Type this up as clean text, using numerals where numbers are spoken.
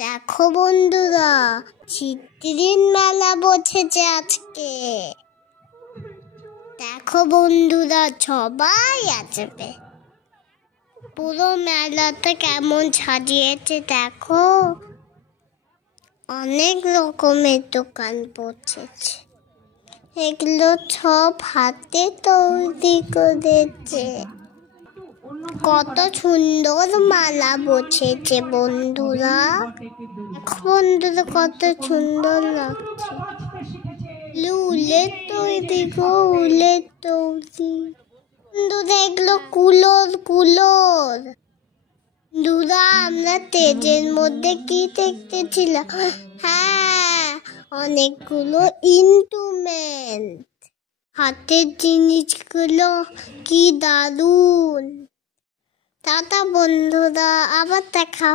দেখো বন্ধুরা, চিত্রির মেলা বসেছে আজকে। দেখো বন্ধুরা, সবাই আসবে। পুরো মেলাটা কেমন সাজিয়েছে দেখো। অনেক রকমের দোকান বসেছে। এগুলো সব হাতে তৈরি করেছে। কত সুন্দর মালা বসেছে বন্ধুরা। বন্ধুরা, কত সুন্দর লাগছে। উলের তৈরি গো, উলের তৈরি। বন্ধুরা, এগুলো কুলোর। বন্ধুরা, আমরা তেজের মধ্যে কি দেখতেছিলাম? হ্যাঁ, অনেকগুলো ইন্সট্রুমেন্ট। হাতের জিনিসগুলো কি দারুণ। টাটা বন্ধুরা, আবার দেখা।